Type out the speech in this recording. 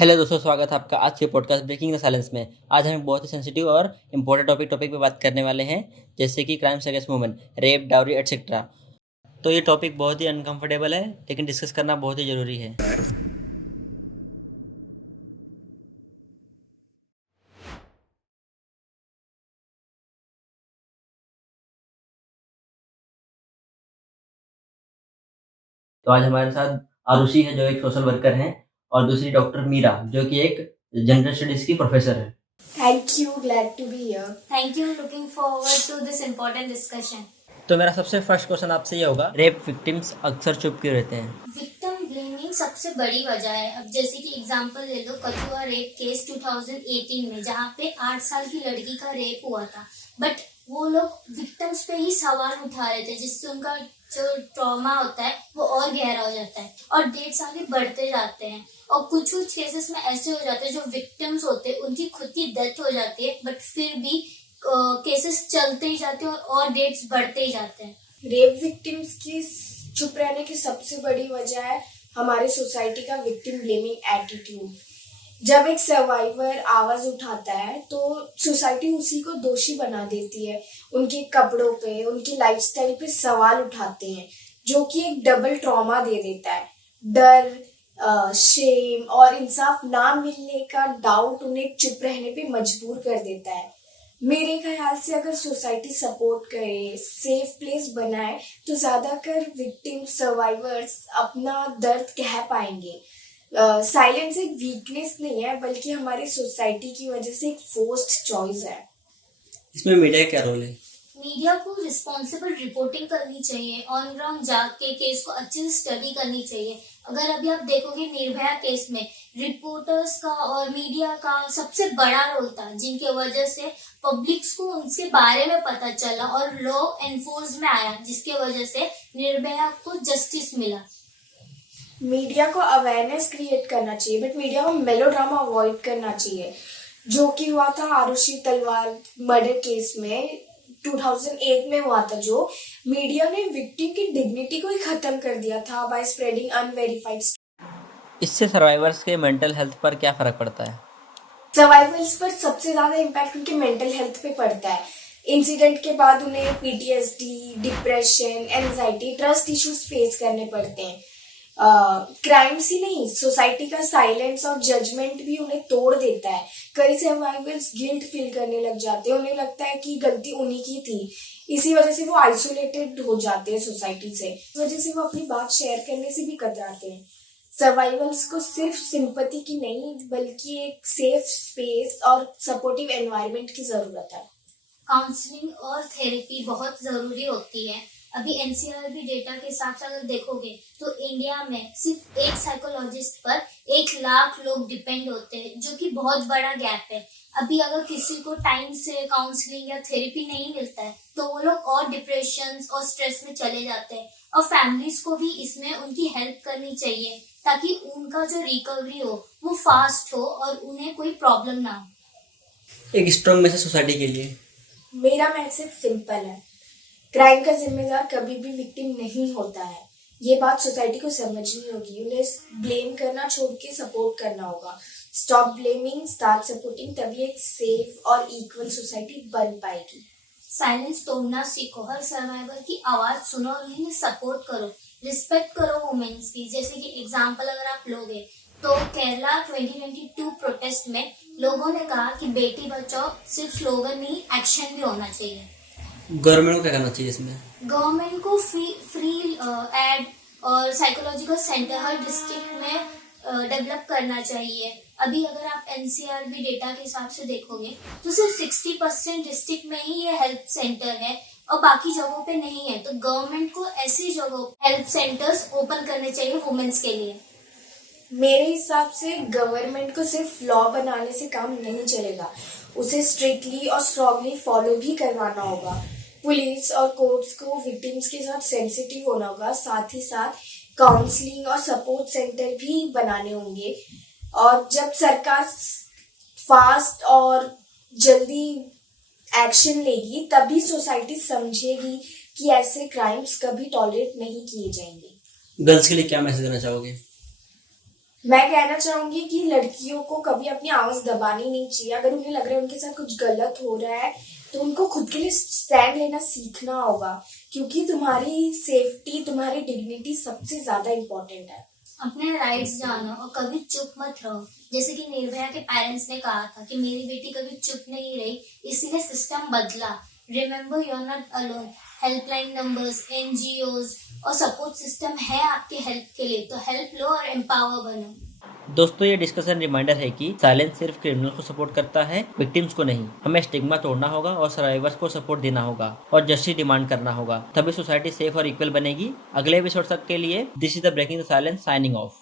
Hello दोस्तों, स्वागत है आपका आज के पॉडकास्ट ब्रेकिंग द साइलेंस में। आज हम एक बहुत ही सेंसिटिव और इम्पोर्टेंट टॉपिक पे बात करने वाले हैं, जैसे कि crimes against women, rape, dowry etcetera. तो ये टॉपिक बहुत ही अनकंफर्टेबल है, लेकिन डिस्कस करना बहुत ही ज़रूरी है। तो आज हमारे साथ आरुषि है, जो एक सोशल वर्कर हैं, और दूसरी डॉक्टर मीरा, जो कि एक जनरल स्टडीज़ की प्रोफेसर है। Thank you, glad to be here. Thank you. Looking forward to this important discussion. तो मेरा सबसे फर्स्ट क्वेश्चन आपसे ये होगा, रेप विक्टिम्स अक्सर चुप क्यों रहते हैं? विक्टिम ब्लेमिंग सबसे बड़ी वजह है। अब जैसे कि एग्जांपल ले लो, कथुआ रेप केस 2018 में, जहाँ पे 8 साल की लड़की का रेप हुआ था, बट वो लोग विक्टिम्स पे ही सवाल उठा रहे थे, जिससे उनका जो ट्रॉमा होता है वो और गहरा हो जाता है और डेट्स आगे बढ़ते जाते हैं। और कुछ कुछ केसेस में ऐसे हो जाते हैं, जो विक्टिम्स होते हैं उनकी खुद की डेथ हो जाती है, बट फिर भी केसेस चलते ही जाते हैं और डेट्स बढ़ते ही जाते हैं। रेप विक्टिम्स की चुप रहने की सबसे बड़ी वजह है हमारे सोसाइटी का विक्टिम ब्लेमिंग एटीट्यूड। जब एक सर्वाइवर आवाज उठाता है तो सोसाइटी उसी को दोषी बना देती है। उनके कपड़ों पे, उनकी लाइफस्टाइल पे सवाल उठाते हैं, जो कि एक डबल ट्रॉमा दे देता है। डर, शेम और इंसाफ ना मिलने का डाउट उन्हें चुप रहने पे मजबूर कर देता है। मेरे ख्याल से अगर सोसाइटी सपोर्ट करे, सेफ प्लेस बनाए, तो ज्यादातर विक्टिम सर्वाइवर्स अपना दर्द कह पाएंगे। साइलेंस एक वीकनेस नहीं है, बल्कि हमारी सोसाइटी की वजह से एक फोर्स्ड चॉइस है। इसमें मीडिया का क्या रोल है? मीडिया को रिस्पॉन्सिबल रिपोर्टिंग करनी चाहिए, ऑन ग्राउंड जाके केस को अच्छे से स्टडी करनी चाहिए। अगर अभी आप देखोगे निर्भया केस में रिपोर्टर्स का और मीडिया का सबसे बड़ा रोल था, जिनके वजह से पब्लिक्स को उनके बारे में पता चला और लॉ एनफोर्स में आया, जिसके वजह से निर्भया को जस्टिस मिला। मीडिया को अवेयरनेस क्रिएट करना चाहिए, बट मीडिया को मेलोड्रामा अवॉइड करना चाहिए, जो कि हुआ था आरुषि तलवार मर्डर केस में 2008 में हुआ था। जो मीडिया ने विक्टिम की डिग्निटी को ही खत्म कर दिया था बाय स्प्रेडिंग अनवेरिफाइड। इससे सर्वाइवर्स के मेंटल हेल्थ पर क्या फ़र्क पड़ता है? सर्वाइवल्स पर सबसे ज्यादा इम्पैक्ट उनके मेंटल हेल्थ पे पड़ता है। इंसिडेंट के बाद उन्हें PTSD, depression, anxiety, trust issues face करने पड़ते हैं। क्राइम्स ही नहीं, सोसाइटी का साइलेंस और जजमेंट भी उन्हें तोड़ देता है। कई सर्वाइवर्स गिल्ट फील करने लग जाते हैं, उन्हें लगता है कि गलती उन्हीं की थी। इसी वजह से वो आइसोलेटेड हो जाते हैं सोसाइटी से। इस वजह से वो अपनी बात शेयर करने से भी कतराते हैं। सर्वाइवर्स को सिर्फ सिंपैथी की नहीं, बल्कि एक सेफ स्पेस और सपोर्टिव एनवायरनमेंट की जरूरत है। काउंसलिंग और थेरेपी बहुत जरूरी होती है। अभी एनसीआरबी डेटा के हिसाब से अगर देखोगे तो इंडिया में सिर्फ एक साइकोलॉजिस्ट पर 1 लाख लोग डिपेंड होते हैं, जो कि बहुत बड़ा गैप है। अभी अगर किसी को टाइम से काउंसलिंग या थेरेपी नहीं मिलता है, तो वो लोग और डिप्रेशन और स्ट्रेस में चले जाते हैं। और फैमिलीज को भी इसमें उनकी हेल्प करनी चाहिए, ताकि उनका जो रिकवरी हो वो फास्ट हो और उन्हें कोई प्रॉब्लम ना हो। एक स्ट्रॉन्ग मैसेज सोसाइटी के लिए। मेरा मैसेज सिंपल है, क्राइम का जिम्मेदार कभी भी विक्टिम नहीं होता है। ये बात सोसाइटी को समझनी होगी। उन्हें ब्लेम करना छोड़ के सपोर्ट करना होगा। स्टॉप ब्लेमिंग, स्टार्ट सपोर्टिंग, तभी एक सेफ और इक्वल सोसाइटी बन पाएगी। साइलेंस तोड़ना सीखो, हर सर्वाइवर की आवाज सुनो और उन्हें सपोर्ट करो, रिस्पेक्ट करो वुमेन्स की। जैसे कि एग्जांपल अगर आप लोगे तो केरला 2022 प्रोटेस्ट में लोगों ने कहा कि बेटी बचाओ सिर्फ स्लोगन नहीं, एक्शन भी होना चाहिए। गवर्नमेंट को क्या करना चाहिए इसमें? गवर्नमेंट को फ्री एड और साइकोलॉजिकल सेंटर हर डिस्ट्रिक्ट में डेवलप करना चाहिए। अभी अगर आप एनसीआरबी डेटा के हिसाब से देखोगे तो सिर्फ 60% डिस्ट्रिक्ट में ही ये हेल्थ सेंटर है और बाकी जगहों पे नहीं है। तो गवर्नमेंट को ऐसी जगहों हेल्थ सेंटर्स ओपन करने चाहिए वुमेन्स के लिए। मेरे हिसाब से गवर्नमेंट को सिर्फ लॉ बनाने से काम नहीं चलेगा, उसे स्ट्रिक्टली और स्ट्रांगली फॉलो भी करवाना होगा। पुलिस और कोर्ट्स को विक्टिम्स के साथ सेंसिटिव होना होगा, साथ ही साथ काउंसलिंग और सपोर्ट सेंटर भी बनाने होंगे। और जब सरकार फास्ट और जल्दी एक्शन लेगी, तभी सोसाइटी समझेगी कि ऐसे क्राइम्स कभी टॉलरेट नहीं किए जाएंगे। गर्ल्स के लिए क्या मैसेज देना चाहोगे? मैं कहना चाहूंगी कि लड़कियों को कभी अपनी आवाज दबानी नहीं चाहिए। अगर उन्हें लग रहा है उनके साथ कुछ गलत हो रहा है तो उनको खुद के लिए स्टैंड लेना सीखना होगा, क्योंकि तुम्हारी सेफ्टी, तुम्हारी डिग्निटी सबसे ज्यादा इम्पोर्टेंट है। अपने राइट्स जानो और कभी चुप मत रहो। जैसे कि निर्भया के पेरेंट्स ने कहा था कि मेरी बेटी कभी चुप नहीं रही, इसीलिए सिस्टम बदला। Remember you are not alone. Helpline numbers, NGOs और सपोर्ट सिस्टम है आपके हेल्प के लिए, तो हेल्प लो और एम्पावर बनो। दोस्तों, ये डिस्कशन रिमाइंडर है कि साइलेंस सिर्फ क्रिमिनल को सपोर्ट करता है, विक्टिम्स को नहीं। हमें स्टिग्मा तोड़ना होगा और सर्वाइवर्स को सपोर्ट देना होगा और जस्टिस डिमांड करना होगा, तभी सोसाइटी सेफ और इक्वल बनेगी। अगले एपिसोड तक के लिए this is the breaking the silence signing of.